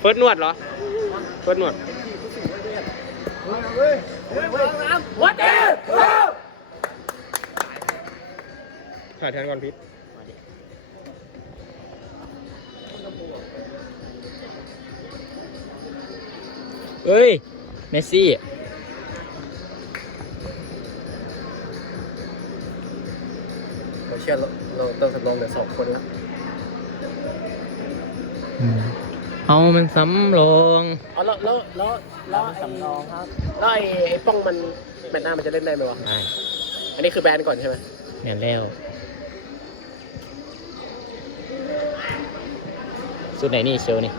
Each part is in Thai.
เฟิร์สนวดเหรอ เฟิร์สนวดวัดเด้อถ่ายแทนก่อนพิษเอ้ย เมสซี่เราเชื่อเราเราต้องสำรองเหลือสองคนละ เอามันสำรองอ๋อแล้วแล้วแล้วแล้วสำรองครับแล้วไอ้ไอ้ป้องมันแมตช์หน้ามันจะเล่นได้ไหมวะ ได้อันนี้คือแบนก่อนใช่ไหมแม่นแล้ว สุดไหนนี่เชียวนี่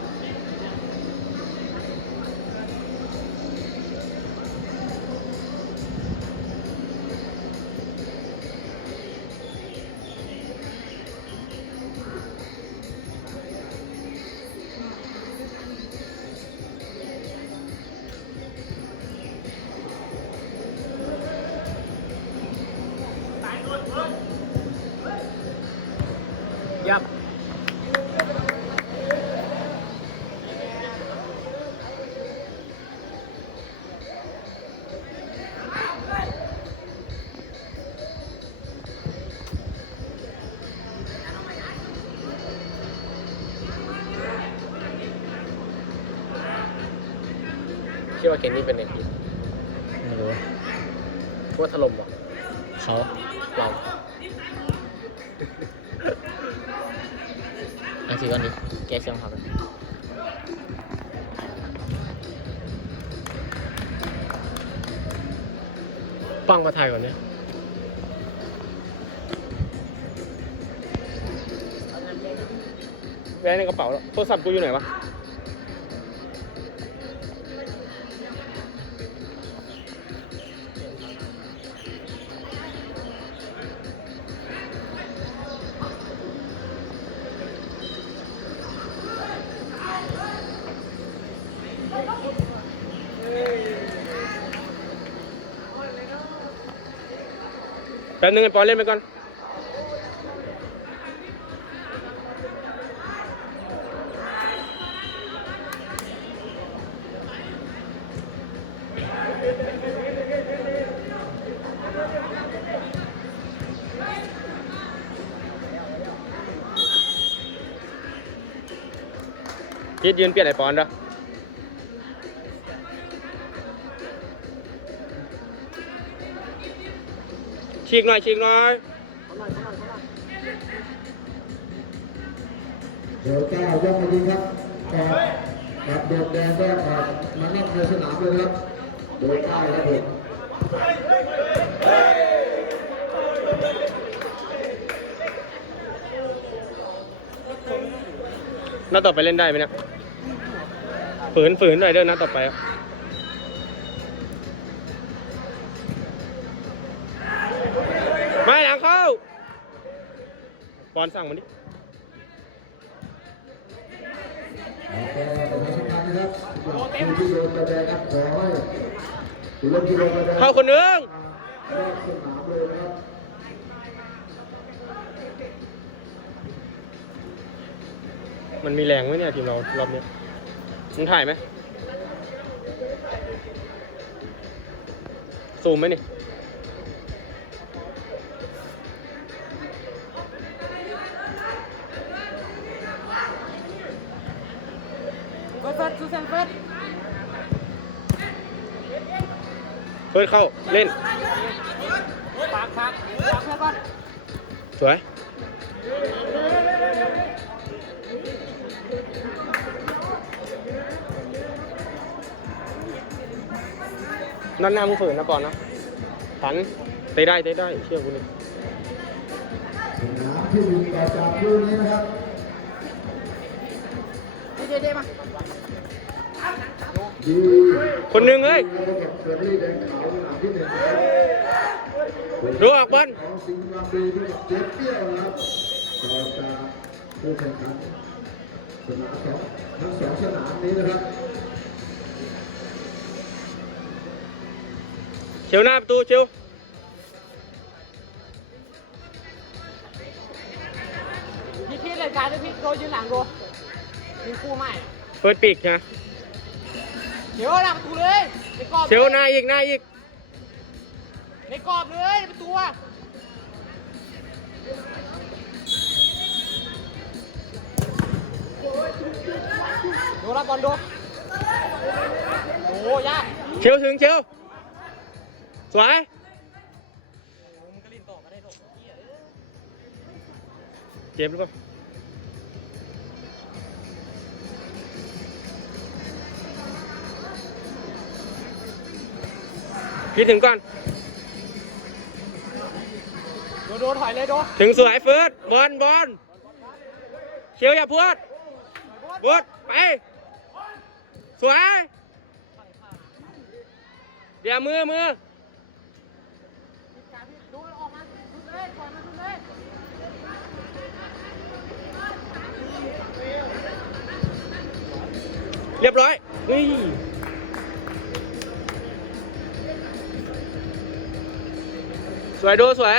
ดว่าเกมนี้เป็นไงพี่ไม่รู้คิดว่าถล่มเหรอเขาเราอันสิก่อนดิแกเชียงครับป้องมาถ่ายก่อนเนี่ยแว้ในกระเป๋าแล้วโทรศัพท์กูอยู่ไหนวะ ป๊บนึงไอ้ปอนเล่นไปก่อนยืนยืนเปลี่ยนไอ้ปอนเด้อ ฉีกหน่อยฉีกหน่อยเดี๋ยวเจ้ายกมาดีครับแต่กับโดดแดงก็ออกมานั่งในสนามเลยนะครับโดยใต้ครับผมนัดต่อไปเล่นได้ไหมเนี่ยฝืนฝืนหน่อยเด้อนัดต่อไปอะไบอลสั่งมันดิแต่ประชาสัมพันธ์นะครับผู้ที่โดนใบแดงครับขอให้ผู้เล่นที่โดนใบแดงเข้าคนหนึงนอกสนามเลยนะครับมันมีแรงไหมเนี่ยทีมเรารอบเนี้ยมึงถ่ายไหมซูมไหมนี่ ซูเซนเฟิร์สเฟิร์สเข้าเล่น ปากปากปากเพื่อนก่อนสวยนั่นหน้ามึงฝืนนะก่อนนะฝันเตะได้เตะได้ เชื่อกูนี่สนามที่มีต่อจากคู่นี้นะครับ ดีเจเจมาดี คนหนึ่งเอ้ยกับเฟอร์รี่แดงขาวสนามที่หนึ่งนะครับดูออกบอลของสิงห์บุรีที่กับเจ๊เปี้ยวนะครับต่อจากผู้แข่งขันสนามสองทั้งสองสนามนี้นะครับเชียวหน้าประตูเชียวพี่พี่เลยการด้วยพี่โกยืนหลังโกยิงคู่ไม่เฟิร์สปีกนะ เดี๋ยวหลังประตูเลยในกรอบเชลหน้าอีกหน้าอีกในกรอบเลยในประตูอะดูรับบอลดูโอ้ยากเชลถึงเชลสวยเจ็บหรือเปล่า พี่ถึงก่อนดูดูถอยเลยดูถึงสวยเฟิร์สบอลบอลเชียวอย่าพูดพูดไป สวย เดี๋ยวมือมือดูออกมาดูเลยปล่อยมาดูเลยเรียบร้อยเฮ้ย วยดูสวย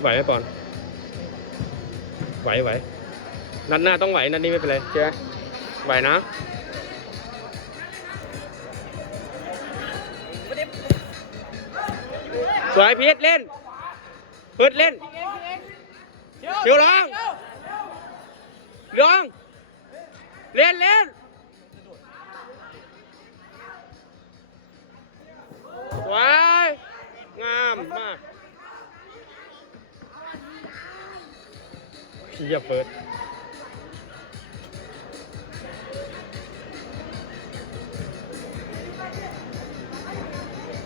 ไหวไหมปอน ไหวไหว นัดหน้าต้องไหว นัดนี้ไม่เป็นไรใช่ไหมไหวนะสวยพีทเล่นพืดเล่นเองเองเชียวลองลอง เล่นเล่นามมากพี่อย่าเปิด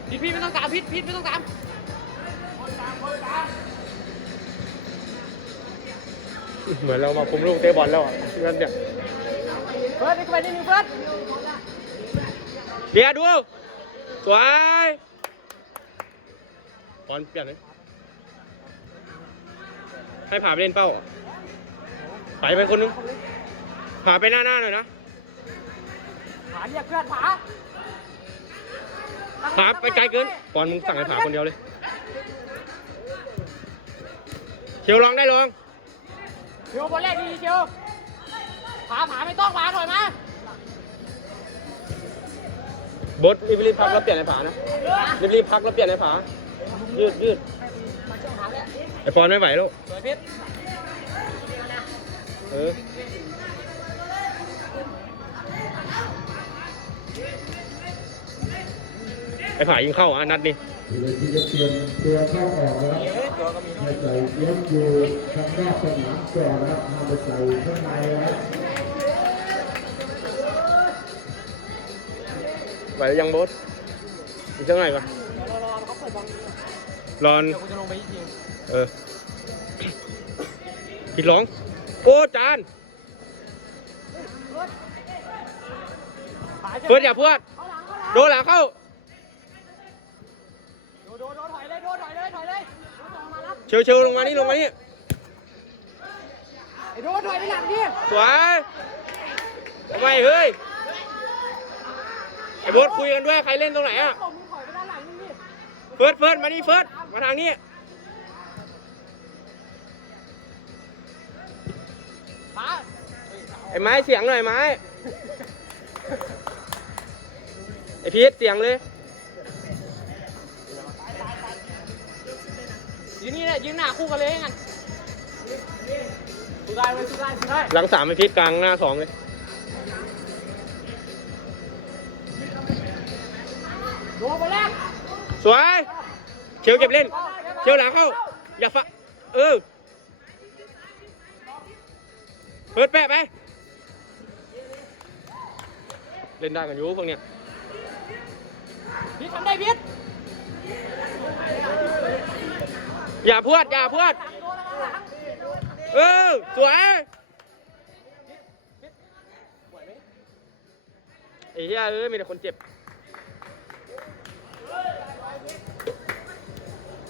พี่พี่ไม่ต้องตามพี่พี่ไม่ต้องตามเหมือนเรามาคุมลูกเตะบอลแล้วอะนั่นเนี่ยเฟิร์สนี่เข้าไปนิดนึงเฟิร์สเดียวดู สวย บอลเปลี่ยนเลยให้ผ่าไปเล่นเป้าเหรอไปไปคนนึงผ่าไปหน้าหน้าหน่อยนะผาเรียกเพื่อนผาผ่าไปไกลเกินบอลมึงสั่งให้ผ่าคนเดียวเลยเชียวลองได้ลองเชียวบอลแรกดีเชียวผาผาไม่ต้องผาถอยมาบดรีบรีบพักแล้วเปลี่ยนไอ้ผานะรีบรีบพักแล้วเปลี่ยนไอ้ผา ยืดยืดไอ้ปอนไม่ไหวแล้วสวยพิษเออไอ้ผายิงเข้าอะนัดนี้เลยที่จะเตรียมตัวเข้าออกนะครับให้ใส่เย็บอยู่ทางนอกสนามก่อนนะครับห้ามไปใส่ข้างในนะครับไหวแล้วยังบดอีกจังไงปะ รอน เดี๋ยวกูจะลงไปยิงเออผิดร้องโอ้จานผาเฟิร์สอย่าพวดเข้าหลังเข้าหลังโดนหลังเข้า โดนโดนโดนถอยเลยโดนถอยเลยถอยเลยโดนออกมารับเชียวเชียวลงมานี่ลงมานี่ไอ้โดนถอยไปหลังดิสวยทำไมเฮ้ย ไอ้โบดคุยกันด้วยใครเล่นตรงไหนอะ ผมมึงถอยไปด้านหลังนี่ดิเฟิร์สเฟิร์สมานี่เฟิร์ส มาทางนี้ผาไอ้ไม้เสียงหน่อยไม้ไอ้พีทเสียงเลยยืนนี่เนี่ยยืนหน้าคู่กันเลยงั้นสู้ได้เว้ยสู้ได้สู้ได้หลังสามไอ้พีทกลางหน้าสองเลยโดนบอลแรกสวย เชียวเก็บเล่น เชียวหลังเข้า อย่าฟะเออ เปิดแปะไป เล่นได้กันอยู่พวกเนี้ยพิษทำได้พิษอย่าพวด อย่าพวด เออ สวยไอ้เหี้ยเอ้ยมีแต่คนเจ็บ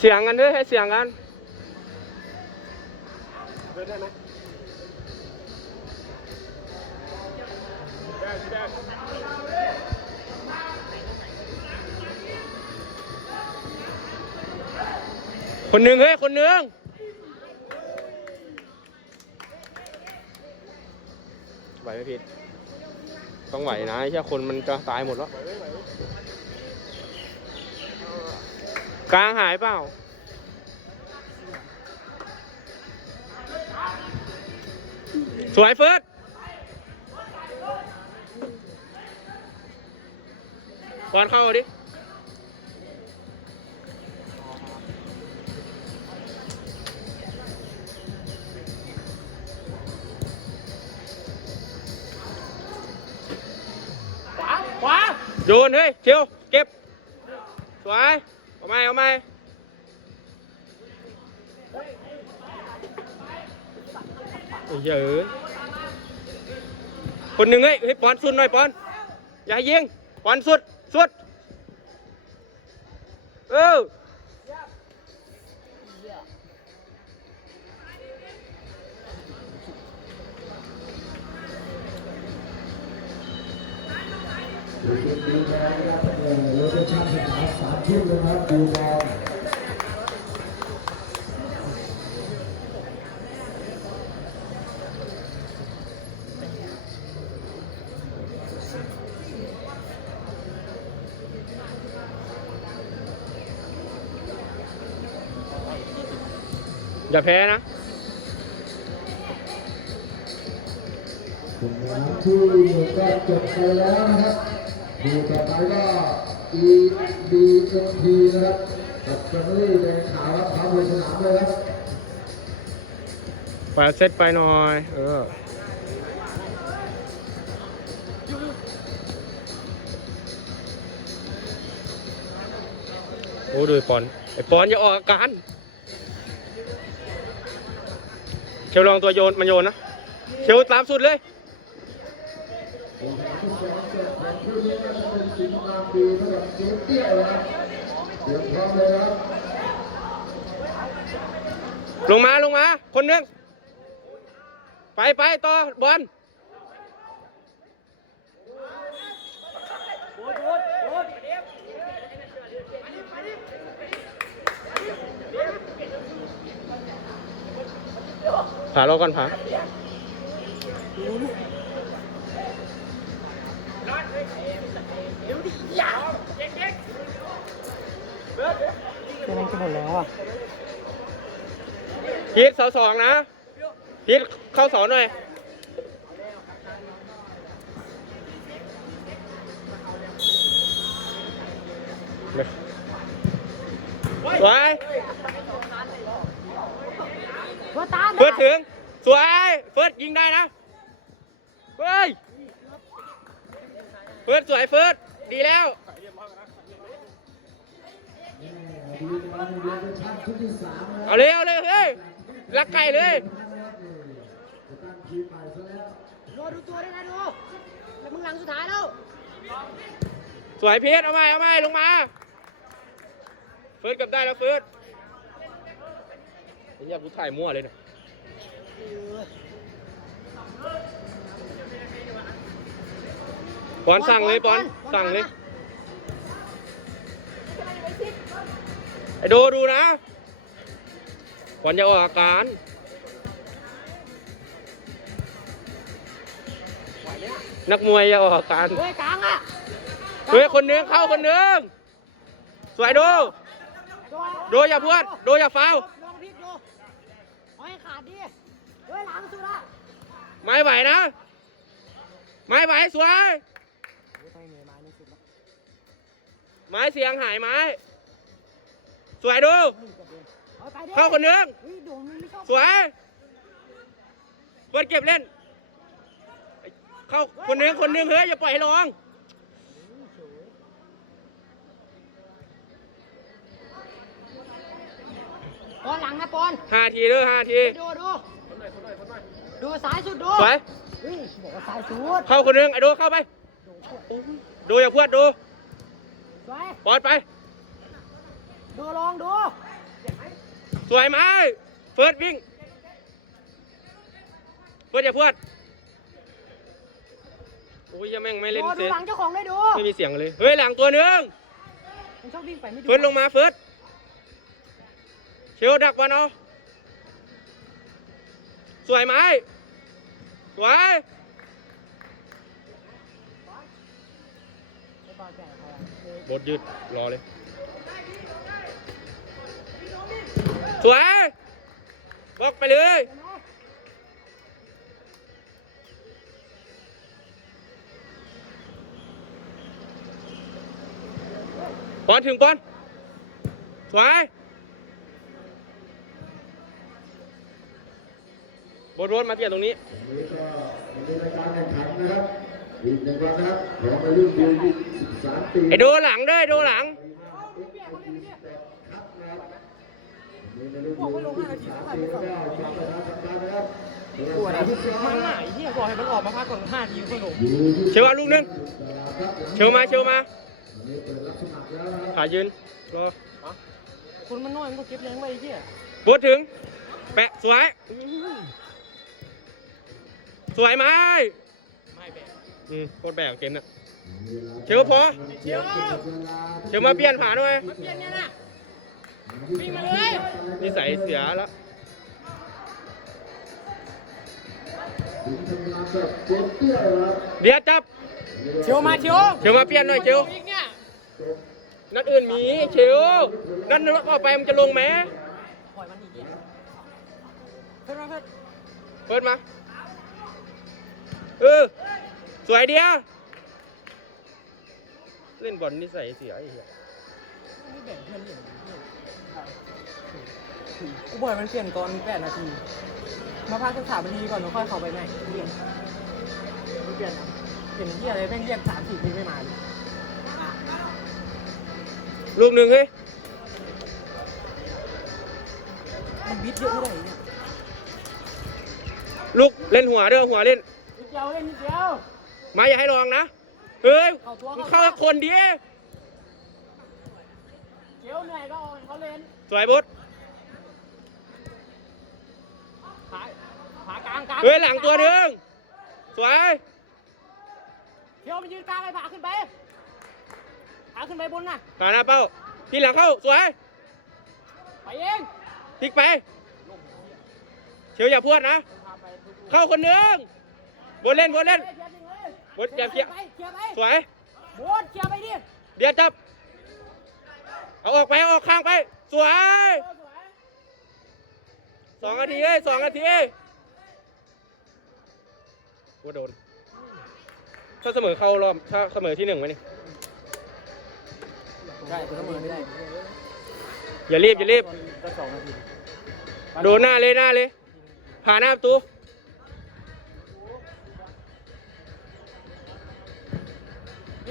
เสียงกันด้วยให้เสียงกันคนหนึ่งเฮ้ย คนหนึ่งไหวไหมพี่ต้องไหวนะไอ้เหี้ยคนมันจะตายหมดแล้ว กลางหายเปล่า สวยเฟิร์สบอลเข้าดิขวาขวาโยนเฮ้ยเชียวเก็บ สวย เอาไหมเอาไหมโอ้ยเยอะคนหนึ่งเฮ้ยเฮ้ยปอนสุดหน่อยปอน อย่าให้ยิง ปอนสุด สุด เออดูดูดูบอลนะครับเออโรเต ชั่นสนามสามทุ่มเลยครับดูบอลอย่าแพ้นะผลงานที่ก็จบไปแล้วนะครับดูต่อไปก็ EBMP นะครับกับแฟมิลี่แดงขาวครับพาไปสนามเลยครับไปเซตไปหน่อย เออโอ้ดูปอนไอปอนอย่าออกอาการเชลลองตัวโยนมันโยนนะ เชลตามสุดเลย สิงห์มาปีสำหรับเจ๊เตี้ยวนะครับเตรียมพร้อมเลยครับลงมาลงมา คนนึงไปไปต่อบอลผ่าเราก่อนผ่า เป็นอะไรกันหมดแล้วอะพีทเสาสองนะพีทเข้าเสาหน่อยสวยว่าตามเฟิร์สถึง สวย เฟิร์สยิงได้นะ เฮ้ย เฟิร์สสวย เฟิร์ส ดีแล้วดูบอลโรเตชั่นชุดที่สามนะครับเอาเลยเอาเลยเฮ้ยรักไก่เลยจะตั้งทีมใหม่ซะแล้วรอดูตัวด้วยนะดูแล้วมึงหลังสุดท้ายแล้วสวยพีทเอาไหมเอาไหมลงมาเฟิร์สกลับได้แล้วเฟิร์สไอ้เหี้ยกูถ่ายมั่วเลยเนี่ย อนสั่งเลยปอนสั่งเลยไอ้โดดูนะปอนอย่าออกอาการนักมวยอย่าออกอาการเฮ้ยกลางอะเฮ้ยคนหนึงเข้าคนหนึงสวยดูโดอย่าพวดโดอย่าฟาวลองพลิกดูเอาให้ขาดดิเฮ้ยหลังสุดอะไม้ไหวนะ ไม้ไหวสวย ไม้เสียงหายไม้ สวยดูเอาไปดิเข้าคนหนึงเฮ้ยโดนมึงไม่ชอบสวยเปิดเก็บเล่น เข้าคนหนึงคนหนึงเฮ้ยอย่าปล่อยให้ลองปอนหลังนะปอนห้าทีเด้อห้าที ดูดูดูซ้ายสุดดูสวยเฮ้ยบอกว่าซ้ายสุด เข้าคนหนึงไอ้โดเข้าไป ดูอย่าพวดดู สวยปอดไป ดูลองดูสวยไหมเฟิร์สวิ่งเฟิร์สอย่าพวดโอ้ยยังแม่งไม่เล่นดูเซดูตหลังเจ้าของได้ดูไม่มีเสียงเลยเฮ้ยหลังตัวหนึงมันชอบวิ่งไปไม่ดูเฟิร์สลงมาเฟิร์สเชลดักบอลเอาสวยไหมสวย บดยืด รอเลย สวยบล็อกไปเลยบอลถึงบอลสวยบดบดมาเปลี่ยตรงนี้วันนี้ก็วันนี้รายการแข่งขันนะครับ อีกหนึ่งวันนะครับของวัยรุ่นยูยี่สิบสามปีไอ้ดูหลังด้วยดูหลังครับนะครับวันนี้วัยรุ่นยูยี่สิบสามปีแล้วก็ชาวประชาสัมพันธ์นะครับกลัวอะไรมันหายเหี้ยบอกให้มันออกมาพักก่อนห้าทีเพื่อนผมอยู่ที่เชลเอาลูกนึงตลาดครับเชลมาเชลมาวันนี้เปิดรับสมัครแล้วนะครับขายืนรอคนมันน้อยมันก็เก็บยังไว้ไอ้เหี้ยบดถึง แปะสวย สวยไหมไม่แบก อืมโคตรแบกเกมน่ะเชลพอเชลเชลมาเปลี่ยนผ่าหน่อยมาเปลี่ยนเนี่ยนะวิ่งมาเลยนิสัยเสียแล้วถึงทำงานแบบเจ็บเตี้ยนะครับเดี๋ยวจับเชียวมาเชียวเชลมาเปลี่ยนหน่อยเชลอีกเนี่ยนัดอื่นมีเชลนัดนึกออกไปมันจะลงไหมปล่อยมันอีกเนี่ยเพื่อนมาเพื่อนเปิดมาเออ สวยเดียว เล่นบอลนิสัยเสียไอ้เหี้ยไม่แบ่งเพื่อนอย่างนี้กูบ่อยมันเปลี่ยนก่อนแปดนาที มาพักสักสามนาทีก่อนแล้วค่อยเข้าไปแม่งเปลี่ยนไม่เปลี่ยนนะเปลี่ยนที่อะไรแม่งเรียกสามสี่ทีไม่มาเลยลูกหนึ่งเฮ้ยมันบิดเยอะไม่ได้เนี่ยลูกเล่นหัวเด้อหัวเล่น นิดเดียวเล่นนิดเดียว มาอย่าให้ลองนะ เฮ้ยเข้าตัวมึงเข้าเข้าคนเดียวเดี๋ยวเหนื่อยก็ออกเขาเล่นสวยบุตรขาขากลางกลางเฮ้ยหลังตัวหนึ่งสวยเที่ยวมันยืนกลางไอ้ผาขึ้นไปขาขึ้นไปบนน่ะผ่านหน้าเป้าพี่หลังเข้าสวย ไปเองพลิกไปเชียวอย่าพวดนะพาไปทุกเข้าคนหนึ่งบนเล่นบนเล่น ดเคลียร์เคลียร์ไปเคลียร์ไปสวยบดเคลียร์ไปดิเดี๋ยวจับ เอาออกไปเอาออกข้างไป สวยเออสวยสองนาทีเอ้ยสองนาทีว่าโดน ถ้าเสมอเข้ารอบถ้าเสมอที่หนึ่งไหมนี่ได้เสมอไม่ได้อย่ารีบอย่ารีบก็สองนาทีโดนหน้าเลยหน้าเลยผ่านหน้าประตู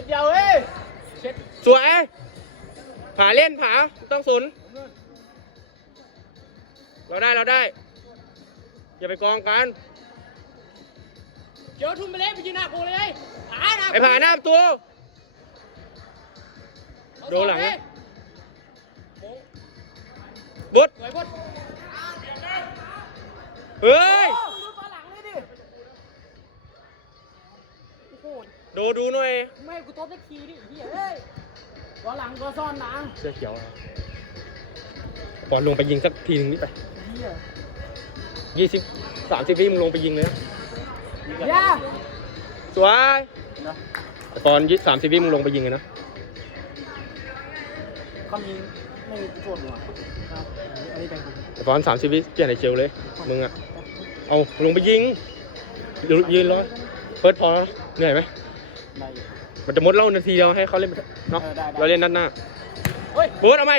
เดียวเอ้ยเช็ดสวยผ่าเล่นผ่าไม่ต้องสนเราได้เราได้ อย่าไปกองกัน เดี๋ยวทุ่มไปเลยไปยืนหน้ากูเลยผาหน้าไอ้ผ่าหน้าประตูโดนหลังนะบุดสวยบดเฮ้ยโอ้ ดดูหน่อยไม่ให้กูตบสักทีดิไอ้เหี้ยเอ้ยตัวหลังตัวซ่อนหลังเสื้อเขียวอะบอลลงไปยิงสักทีนึงนี่ไปเหี้ยยี่สิบสามสิบวิมึงลงไปยิงเลยนะอย่าสวยบอลยี่สามสิบวิมึงลงไปยิงเลยนะเขามีไม่มีโทษหรอครับอันนี้เป็นกูบอลสามสิบวิเปลี่ยนไอ้เจลเลยมึงอะเอาลงไปยิงยืนยืนรอเฟิร์สพอเหนื่อยไหม ได้อยู่ มันจะหมดเล่านาทีเดียวให้เขาเล่นไปเถอะเนาะเออได้ได้ เราเล่นนัดหน้าเฮ้ยโบ๊ทเอาไหม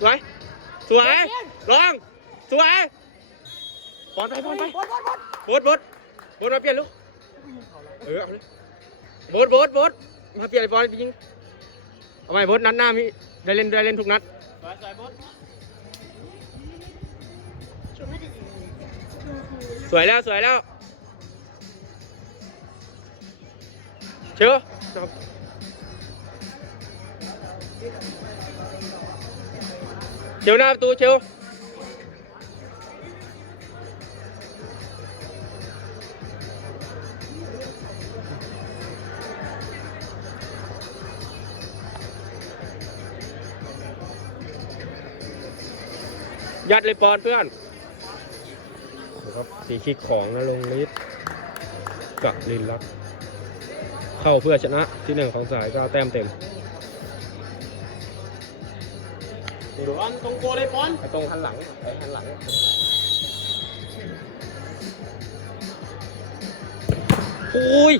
สวย สวยเล่นลอง สวยบอลไปบอลไปบดบดบดโบ๊ทโบ๊ทโบ๊ทมาเปลี่ยนลูกเออเอาเลยโบ๊ทโบ๊ทโบ๊ทมาเปลี่ยนไอ้บอลไปยิงเอาไหมโบ๊ทนัดหน้ามีได้เล่นได้เล่นทุกนัดสวยสวยบดสวยแล้วสวยแล้ว เจอเชียวหน้าประตูเชียวยัดเลยปอนเพื่อนครับสีคิกของนรงฤทธิ์กับลินลักษ์ เข้าเพื่อชนะที่หนึ่งของสายก็แต้มเต็มดูอันตรงโกเลยปอนไอ้ตรงหันหลังไอ้หันหลังอุ้ย